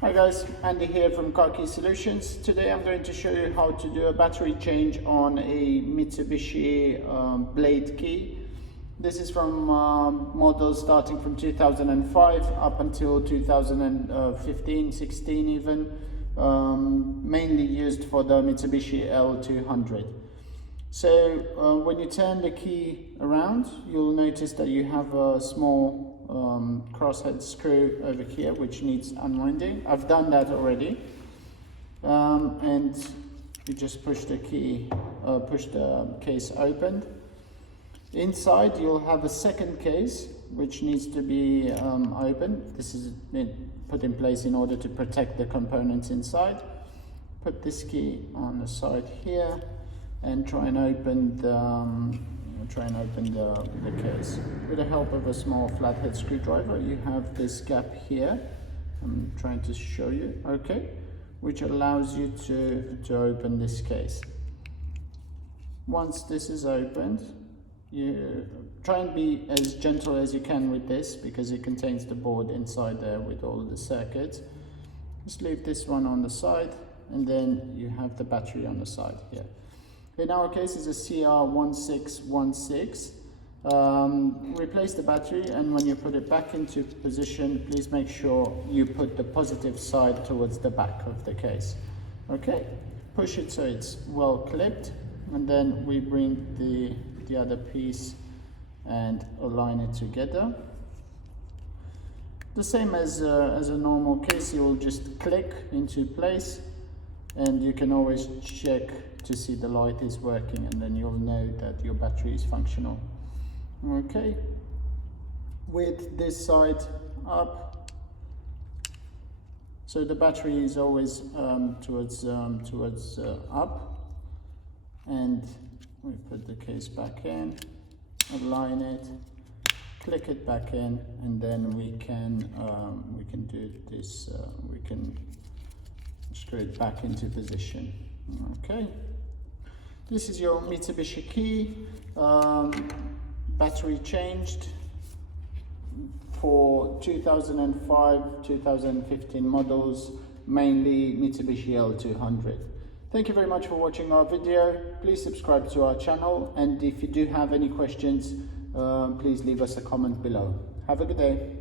Hi guys, Andy here from Car Key Solutions. Today I'm going to show you how to do a battery change on a Mitsubishi blade key. This is from models starting from 2005 up until 2015, 16 even, mainly used for the Mitsubishi L200. So when you turn the key around, you'll notice that you have a small crosshead screw over here which needs unwinding. I've done that already, and you just push the key, push the case open. Inside you'll have a second case which needs to be opened. This is put in place in order to protect the components inside. Put this key on the side here and try and open the case. With the help of a small flathead screwdriver, you have this gap here. I'm trying to show you, okay, which allows you to open this case. Once this is opened, you try and be as gentle as you can with this because it contains the board inside there with all the circuits. Just leave this one on the side and then you have the battery on the side here. In our case, it's a CR1616. Replace the battery, and when you put it back into position, please make sure you put the positive side towards the back of the case. Okay, push it so it's well clipped, and then we bring the other piece and align it together. The same as a normal case, you will just click into place, and you can always check to see the light is working, and then you'll know that your battery is functional. Okay, with this side up, so the battery is always towards up, and we put the case back in, align it, click it back in, and then we can do this. We can screw it back into position. Okay, this is your Mitsubishi key, battery changed for 2005-2015 models, mainly Mitsubishi L200. Thank you very much for watching our video. Please subscribe to our channel, and if you do have any questions, please leave us a comment below. Have a good day.